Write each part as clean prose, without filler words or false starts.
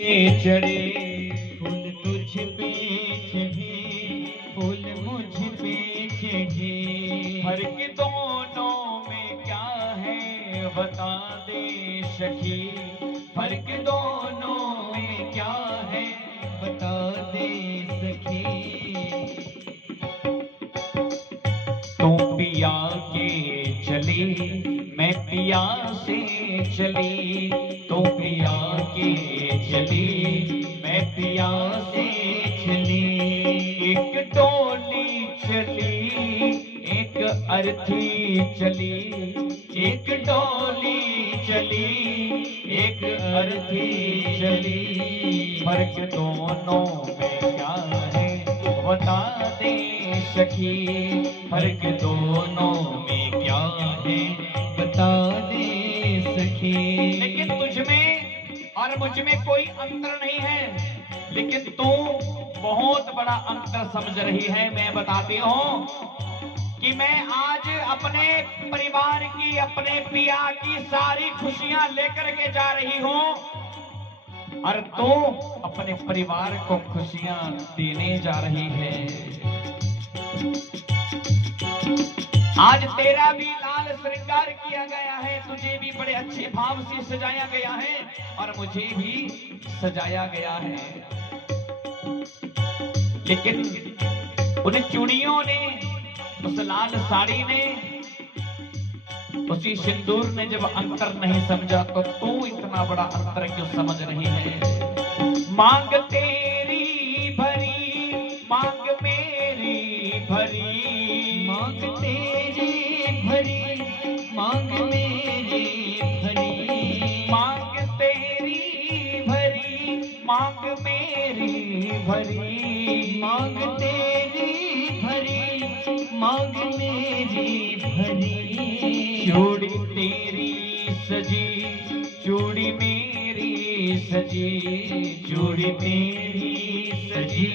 चढ़े फूल तुझ पे चढ़े, फूल मुझ पे चढ़े, फर्क दोनों में क्या है बता दे सखी, फर्क दोनों में क्या है बता दे सखी। तू पिया के चली मैं पिया से चली, तू पिया के चली मैं पिया से चली, एक डोली चली एक अर्थी चली, एक डोली चली एक अर्थी चली, फर्क दोनों में क्या है बता दे सखी, फर्क दोनों में क्या है बता दे सखी। लेकिन तुझ में और मुझ में कोई अंतर नहीं है, लेकिन तू बहुत बड़ा अंतर समझ रही है। मैं बताती हूँ कि मैं आज अपने परिवार की, अपने पिया की सारी खुशियां लेकर के जा रही हूँ, और तू अपने परिवार को खुशियां देने जा रही है। आज तेरा भी लाल श्रृंगार किया गया है, तुझे भी बड़े अच्छे भाव से सजाया गया है और मुझे भी सजाया गया है। लेकिन उन चूड़ियों ने, उस लाल साड़ी ने, उसी सिंदूर ने जब अंतर नहीं समझा तो तू इतना बड़ा अंतर क्यों समझ रही है। मांग तेरी भरी मांग मेरी भरी, मांग तेरी भरी मांग मेरी भरी, मांग तेरी भरी मांग मेरी भरी, मांग तेरी भरी मांग मेरी भरी, चूड़ी तेरी सजी चूड़ी मेरी सजी, चूड़ी तेरी सजी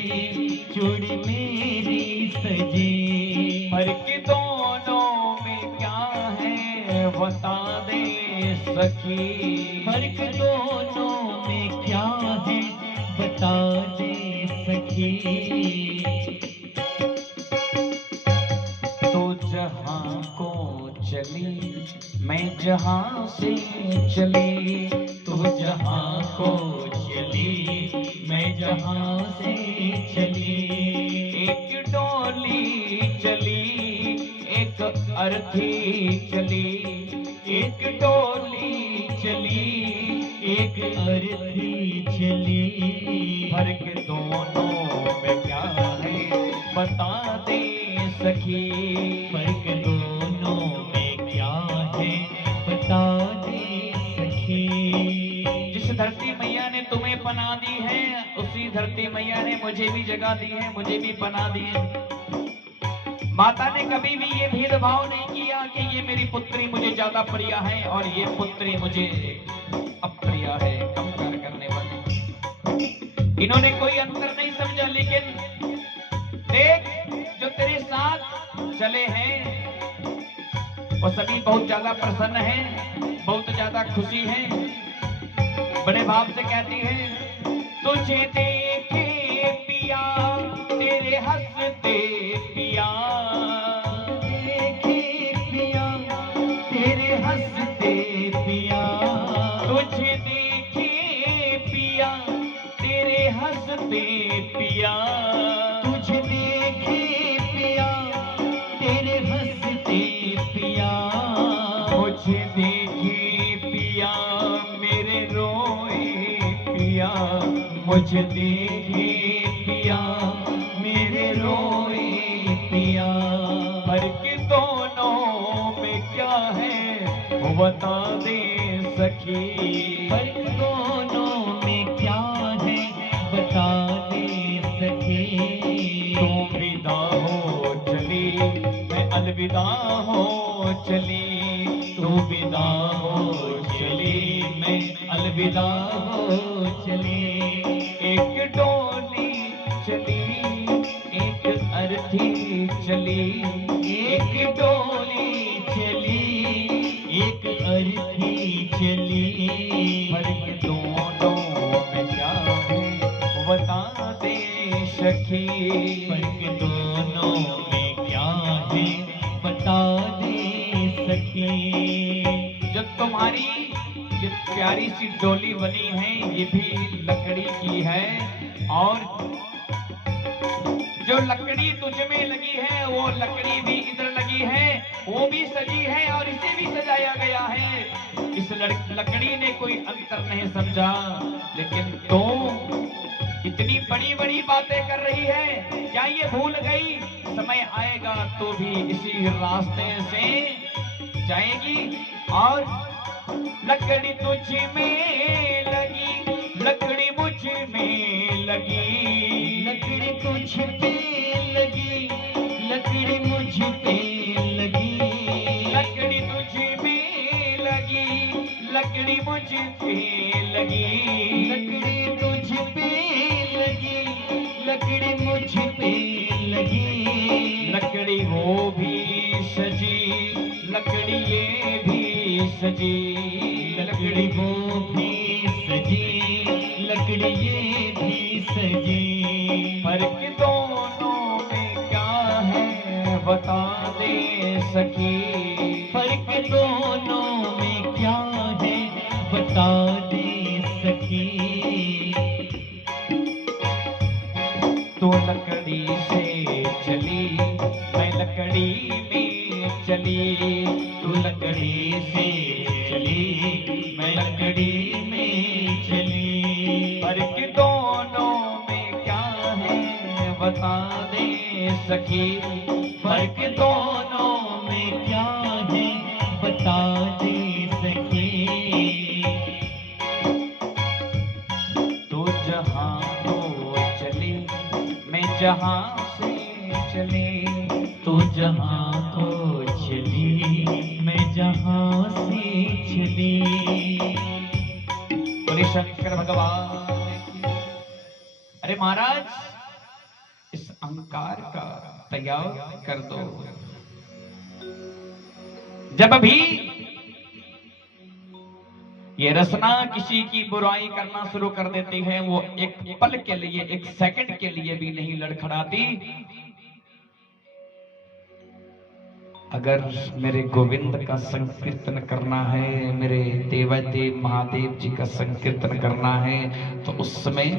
चूड़ी मेरी सजी, फर्क दोनों में क्या है बता दे सखी, फर्क दोनों में क्या है बता दे सखी। तो जहां को चली मैं जहां से चली, तू जहां को चली मैं जहां से चली, एक डोली चली एक अर्थी चली, एक डोली चली एक अर्थी चली, फर्क दोनों में क्या है बता दे सखी, फर्क दोनों में क्या है बता दे सखी। जिस धरती मैया ने तुम्हें पनाह दी है, उसी धरती मैया ने मुझे भी जगह दी है, मुझे भी पनाह दी है। माता ने कभी भी ये भेदभाव नहीं किया कि ये मेरी पुत्री मुझे ज्यादा प्रिय है और ये पुत्री मुझे अप्रिय है, कंपेयर करने वाली। इन्होंने कोई अंतर नहीं समझा। लेकिन देख, जो तेरे साथ चले हैं वो सभी बहुत ज्यादा प्रसन्न हैं, बहुत ज्यादा खुशी हैं। बड़े भाव से कहती है, तुझे देखे पिया तेरे हंसते पिया, देखे पिया तेरे हंसते पिया, तुझे देखे पिया तेरे हंसते पिया, तुझे देखे पिया तेरे हंसते पिया, मुझे देखे पिया मेरे रोए पिया, मुझे देखे पिया मेरे रोए पिया, फर्क दोनों में क्या है वो बता दे सखी, फर्क दोनों में क्या है बता दे सखी। तू विदा हो चली मैं अलविदा हो चली, तू विदा हो चली मैं अलविदा हो चली, एक डोली चली एक अर्थी चली, एक डोली चली एक अर्थी चली, फर्क दोनों में क्या सखी। फर्क दोनों में क्या है बता दे सखी। जो तुम्हारी ये प्यारी सी डोली बनी है ये भी लकड़ी की है, और जो लकड़ी तुझ में लगी है वो लकड़ी भी इधर लगी है, वो भी सजी है और इसे भी सजाया गया है। इस लकड़ी ने कोई अंतर नहीं समझा, लेकिन तो इतनी बड़ी बड़ी बातें कर रही है, क्या ये भूल गई समय आएगा तो भी इसी रास्ते से जाएगी। और लकड़ी तुझ में लगी, लकड़ी मुझ में लगी, लकड़ी तुझ पे लगी, लकड़ी मुझ पे लगी, लकड़ी तुझ में लगी, लकड़ी मुझ पे लगी, लकड़ी तुझ पे लगी, लकड़ी मुझ पे लगी। लकड़ी वो भी सजी, लकड़ी ये भी सजी, लकड़ी वो भी सजी, लकड़ी ये भी सजी। फर्क दोनों में क्या है बता दे सखी। फर्क दोनों में क्या है बता दे सखी। तो लकड़ी से चली मैं लकड़ी में चली, तू लकड़ी से चली मैं लकड़ी में चली। फर्क दोनों में क्या है बता दे सखी। फर्क दोनों में क्या है बता दे सखी। तू जहाँ तो चली मैं जहाँ से चली, तू जहाँ को चली मैं जहाँ से चली। बोले शंकर भगवान की। अरे महाराज इस अहंकार का त्याग कर दो। जब भी ये रसना किसी की बुराई करना शुरू कर देती है, वो एक पल के लिए, एक सेकंड के लिए भी नहीं लड़खड़ाती। अगर मेरे गोविंद का संकीर्तन करना है, मेरे देवादेव महादेव जी का संकीर्तन करना है, तो उस समय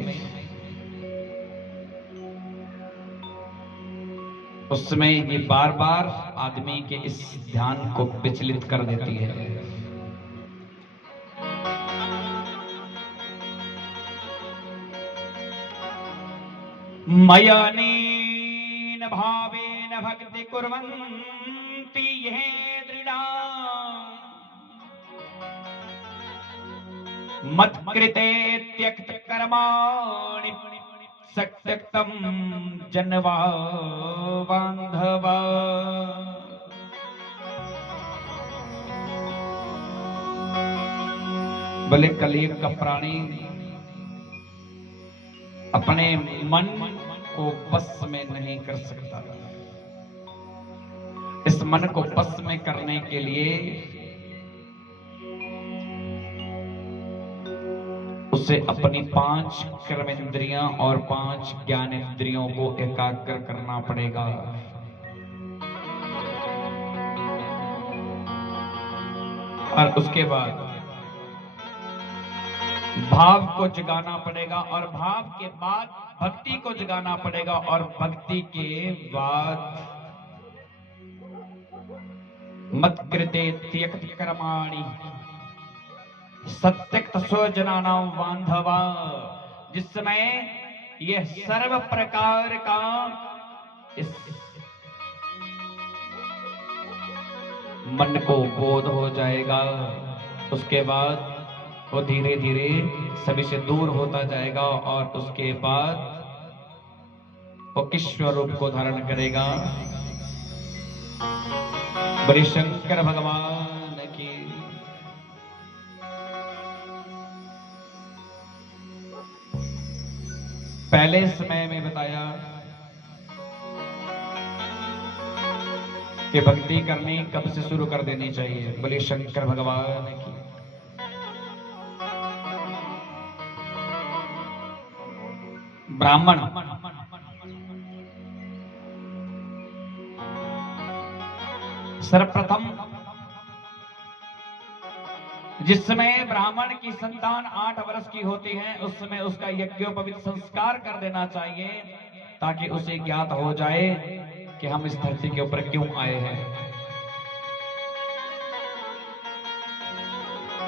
ये बार बार आदमी के इस ध्यान को विचलित कर देती है। मयानेन भावेन भक्ति कुर्वन्ति ये दृढ़ा, मत्कृते त्यक्त कर्माणि सक्तम जनवा बांधवा। बोले कलयुग का प्राणी अपने मन को बस में नहीं कर सकता। इस मन को बस में करने के लिए उसे अपनी 5 कर्मेंद्रियां और 5 ज्ञानेंद्रियों को एकाग्र करना पड़ेगा। और उसके बाद भाव को जगाना पड़ेगा, और भाव के बाद भक्ति को जगाना पड़ेगा, और भक्ति के बाद मत्कृते त्यक्त कर्माणि सत्यक्त स्वजनानां बांधवा। जिस समय यह सर्व प्रकार का इस मन को बोध हो जाएगा, उसके बाद वो धीरे धीरे सभी से दूर होता जाएगा, और उसके बाद वो किस स्वरूप को धारण करेगा। बड़े शंकर भगवान की। पहले समय में बताया कि भक्ति करनी कब से शुरू कर देनी चाहिए। बोले शंकर भगवान की। ब्राह्मण सर्वप्रथम जिस समय ब्राह्मण की संतान 8 वर्ष की होती है उस समय उसका यज्ञोपवीत संस्कार कर देना चाहिए, ताकि उसे ज्ञात हो जाए कि हम इस धरती के ऊपर क्यों आए हैं।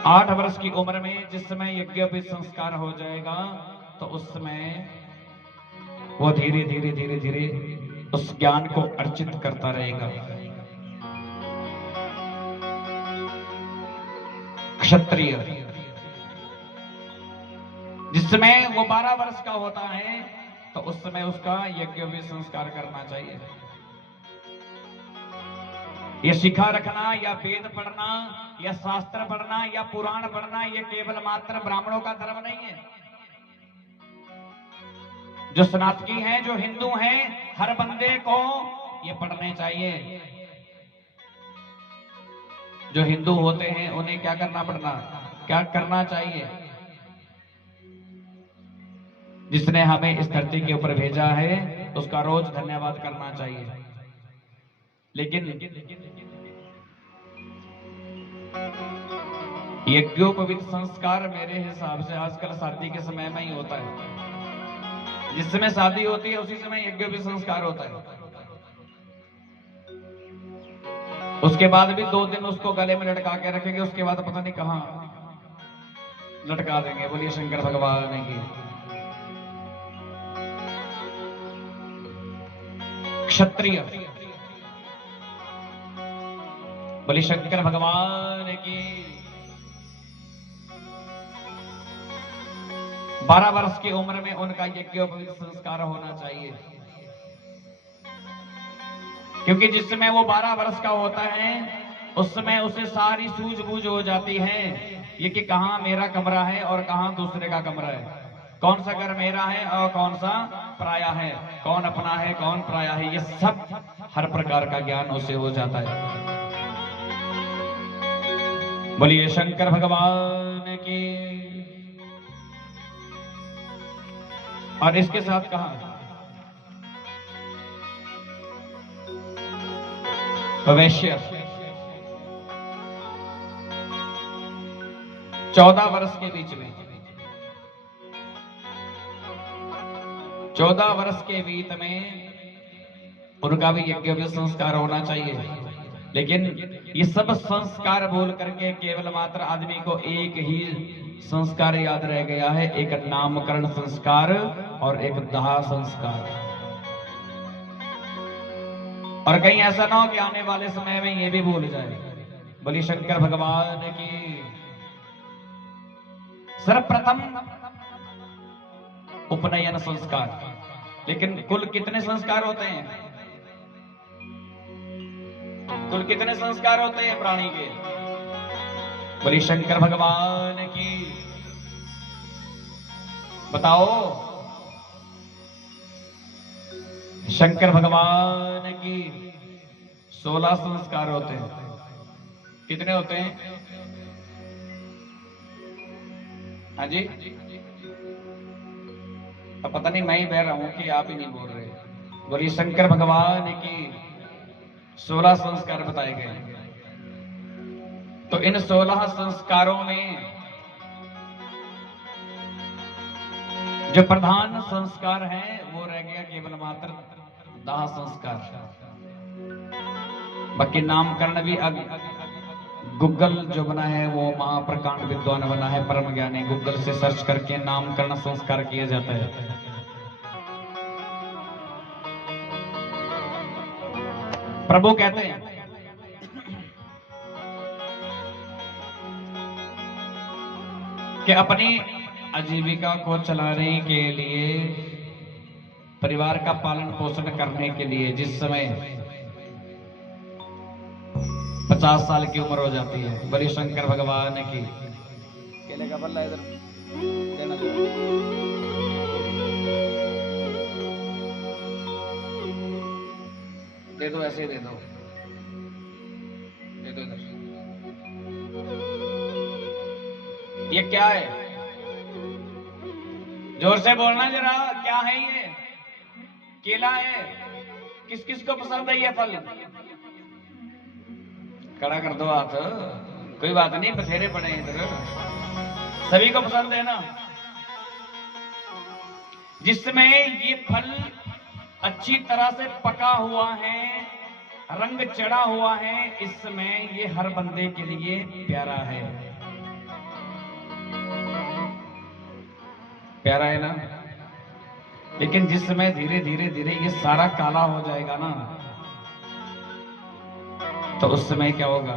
8 वर्ष की उम्र में जिस समय यज्ञोपवीत संस्कार हो जाएगा तो उस समय वो धीरे धीरे धीरे धीरे उस ज्ञान को अर्जित करता रहेगा। क्षत्रिय जिस समय वो 12 वर्ष का होता है तो उस समय उसका यज्ञोपवीत संस्कार करना चाहिए। ये शिखा रखना या वेद पढ़ना या शास्त्र पढ़ना या पुराण पढ़ना ये केवल मात्र ब्राह्मणों का धर्म नहीं है। जो सनातनी हैं, जो हिंदू हैं, हर बंदे को ये पढ़ने चाहिए। जो हिंदू होते हैं उन्हें क्या करना चाहिए? जिसने हमें इस धरती के ऊपर भेजा है उसका रोज धन्यवाद करना चाहिए। लेकिन यज्ञोपवीत संस्कार मेरे हिसाब से आजकल शादी के समय में ही होता है। जिस समय शादी होती है उसी समय यज्ञोपवीत संस्कार होता है। उसके बाद भी 2 दिन उसको गले में लटका के रखेंगे, उसके बाद पता नहीं कहां लटका देंगे। बोलिए शंकर भगवान की। क्षत्रिय बोलिए शंकर भगवान की। 12 वर्ष की उम्र में उनका यज्ञोपवीत संस्कार होना चाहिए, क्योंकि जिस समय वो 12 वर्ष का होता है उस समय उसे सारी सूझबूझ हो जाती है ये कि कहां मेरा कमरा है और कहां दूसरे का कमरा है, कौन सा घर मेरा है और कौन सा पराया है, कौन अपना है कौन पराया है, ये सब हर प्रकार का ज्ञान उसे हो जाता है। बोलिए शंकर भगवान की। और इसके साथ कहा वैश्य 14 वर्ष के बीच में 14 वर्ष के बीच में उनका भी यज्ञोपवीत संस्कार होना चाहिए। लेकिन ये सब संस्कार बोल करके केवल मात्र आदमी को एक ही संस्कार याद रह गया है, एक नामकरण संस्कार और एक दाह संस्कार। और कहीं ऐसा ना हो कि आने वाले समय में ये भी भूल जाए। बोली शंकर भगवान की। सर्वप्रथम उपनयन संस्कार। लेकिन कुल कितने संस्कार होते हैं? कुल कितने संस्कार होते हैं प्राणी के? बोली शंकर भगवान की। बताओ। शंकर भगवान की 16 संस्कार होते हैं। कितने होते हैं? हाँ जी। अब पता नहीं मैं ही बह रहा हूं कि आप ही नहीं बोल रहे। बोलिए शंकर भगवान की 16 संस्कार बताए गए। तो इन 16 संस्कारों में जो प्रधान संस्कार है वो रह गया केवल मात्र दाह संस्कार। बाकी नामकरण भी गूगल जो बना है वो महाप्रकांड विद्वान बना है, परम ज्ञानी। गूगल से सर्च करके नामकरण संस्कार किया जाता है। प्रभु कहते हैं कि अपनी आजीविका को चलाने के लिए, परिवार का पालन पोषण करने के लिए जिस समय 50 साल की उम्र हो जाती है, बलि शंकर भगवान की। केले का बल्ला इधर देना दे दो, ऐसे ही दे दो, दे दो इधर। ये क्या है? जोर से बोलना जरा, क्या है ये? केला है। किस किस को पसंद है ये फल? खड़ा कर दो हाथ, कोई बात नहीं, बथेरे पड़े हैं इधर, सभी को पसंद है ना। जिसमें ये फल अच्छी तरह से पका हुआ है, रंग चढ़ा हुआ है, इसमें ये हर बंदे के लिए प्यारा है। प्यारा है ना। लेकिन जिस समय धीरे धीरे धीरे ये सारा काला हो जाएगा ना, तो उस समय क्या होगा?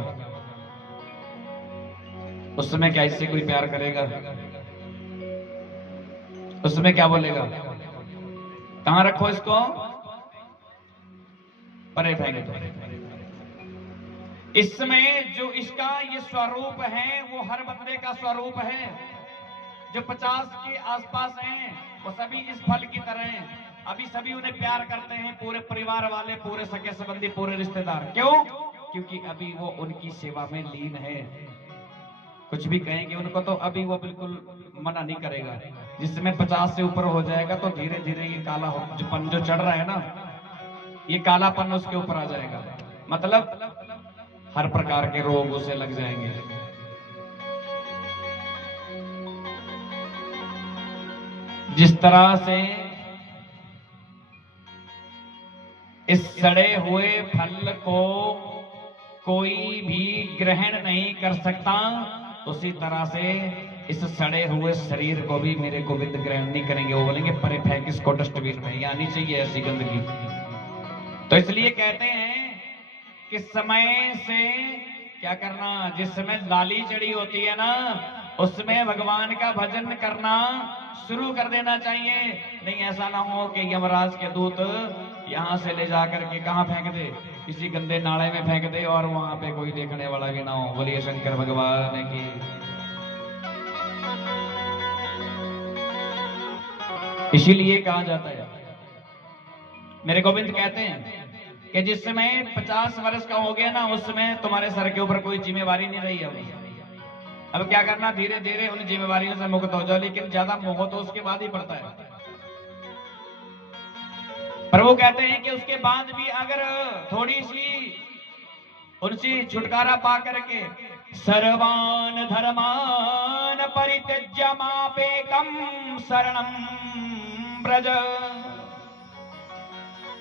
उस समय क्या इससे कोई प्यार करेगा? उस समय क्या बोलेगा? कहां रखो इसको, परे फेंक दो। इस समय जो इसका ये स्वरूप है वो हर बंदे का स्वरूप है। जो 50 के आसपास हैं वो सभी इस फल की तरह हैं। अभी सभी उन्हें प्यार करते हैं, पूरे परिवार वाले, पूरे सगे संबंधी, पूरे रिश्तेदार। क्यों? क्योंकि अभी वो उनकी सेवा में लीन है। कुछ भी कहेंगे उनको तो अभी वो बिल्कुल मना नहीं करेगा। जिसमें 50 से ऊपर हो जाएगा तो धीरे धीरे ये काला हो, जो चढ़ रहा है ना, ये कालापन उसके ऊपर आ जाएगा। मतलब हर प्रकार के रोग उसे लग जाएंगे। जिस तरह से इस सड़े हुए फल को कोई भी ग्रहण नहीं कर सकता, उसी तरह से इस सड़े हुए शरीर को भी मेरे गोविंद ग्रहण नहीं करेंगे। वो बोलेंगे परे फेंक इसको डस्टबिन में, यहाँ नहीं चाहिए ऐसी गंदगी। तो इसलिए कहते हैं कि समय से क्या करना, जिस समय लाली चढ़ी होती है ना, उसमें भगवान का भजन करना शुरू कर देना चाहिए। नहीं ऐसा ना हो कि यमराज के दूत यहां से ले जाकर के कहां फेंक दे, किसी गंदे नाले में फेंक दे और वहां पे कोई देखने वाला भी ना हो। बोलिए शंकर भगवान की। इसीलिए कहा जाता है, मेरे गोविंद कहते हैं कि जिस समय 50 वर्ष का हो गया ना, उस समय तुम्हारे सर के ऊपर कोई जिम्मेवारी नहीं रही है। अब क्या करना, धीरे धीरे उन जिम्मेवारियों से मुक्त हो जाओ। लेकिन ज्यादा मोह तो उसके बाद ही पड़ता है। पर वो कहते हैं कि उसके बाद भी अगर थोड़ी सी उनसे छुटकारा पा करके सर्वान धर्मान परित्यज्य मापेकम शरणं व्रज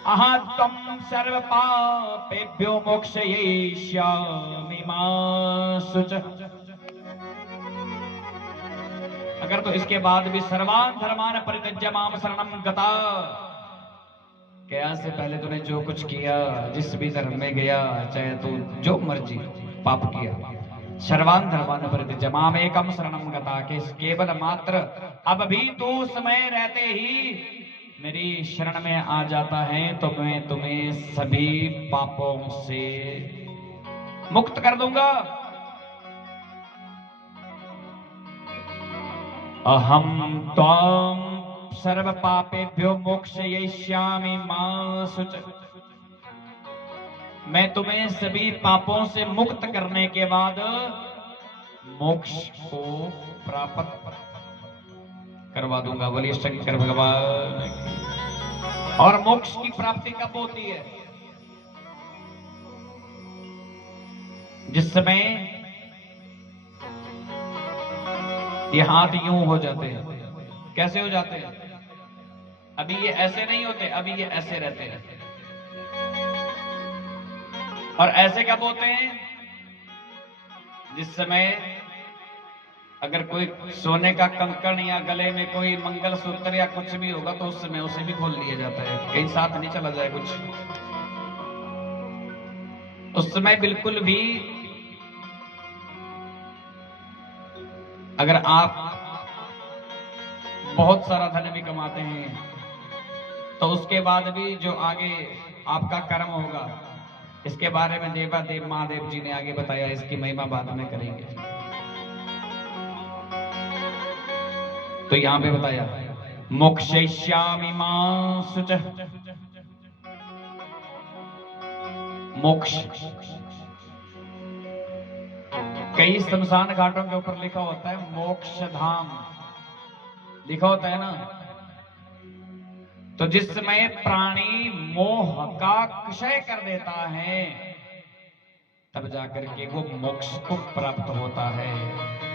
अहं सर्व पापेभ्यो मोक्षयिष्यामि मा शुचः। अगर तो इसके बाद भी सर्वान धर्मान परित्यज्य माम शरणं गता, क्या से पहले तूने जो कुछ किया, जिस भी धर्म में गया, चाहे तू जो मर्जी पाप किया, सर्वान धर्मान परित्यज्य माम एकम शरणं गता, के केवल मात्र अब भी तू समय रहते ही मेरी शरण में आ जाता है तो मैं तुम्हें सभी पापों से मुक्त कर दूंगा। अहम त्वाम सर्व पापेभ्यो मोक्षयिष्यामि मा शुचः। मैं तुम्हें सभी पापों से मुक्त करने के बाद मोक्ष को प्राप्त करवा दूंगा। बोलिए शंकर भगवान। और मोक्ष की प्राप्ति कब होती है? जिस समय ये हाथ यूं हो जाते हैं। कैसे हो जाते हैं? अभी ये ऐसे नहीं होते, अभी ये ऐसे रहते हैं। और ऐसे कब होते हैं? जिस समय अगर कोई सोने का कंकड़ या गले में कोई मंगलसूत्र या कुछ भी होगा तो उस समय उसे भी खोल लिया जाता है, कहीं साथ नहीं चला जाए कुछ। उस समय बिल्कुल भी अगर आप बहुत सारा धन भी कमाते हैं तो उसके बाद भी जो आगे आपका कर्म होगा, इसके बारे में देवादेव महादेव जी ने आगे बताया। इसकी महिमा बाद में करेंगे। तो यहां पे बताया मोक्षयिष्यामि मा शुचः। मोक्ष कई शमशान घाटों के ऊपर लिखा होता है मोक्ष धाम, लिखा होता है ना। तो जिस समय प्राणी मोह का क्षय कर देता है तब जाकर के वो मोक्ष को प्राप्त होता है।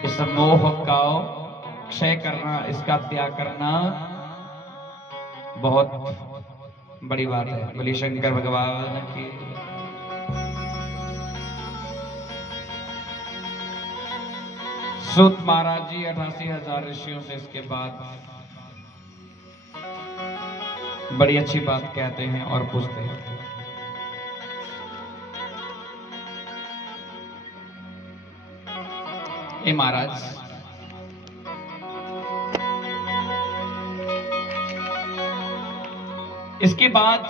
इस मोह का क्षय करना, इसका त्याग करना बहुत बड़ी बात है। बोलिए शंकर भगवान की। सूत महाराज जी 88,000 ऋषियों से इसके बाद बड़ी अच्छी बात कहते हैं और पूछते हैं, हे महाराज, इसके बाद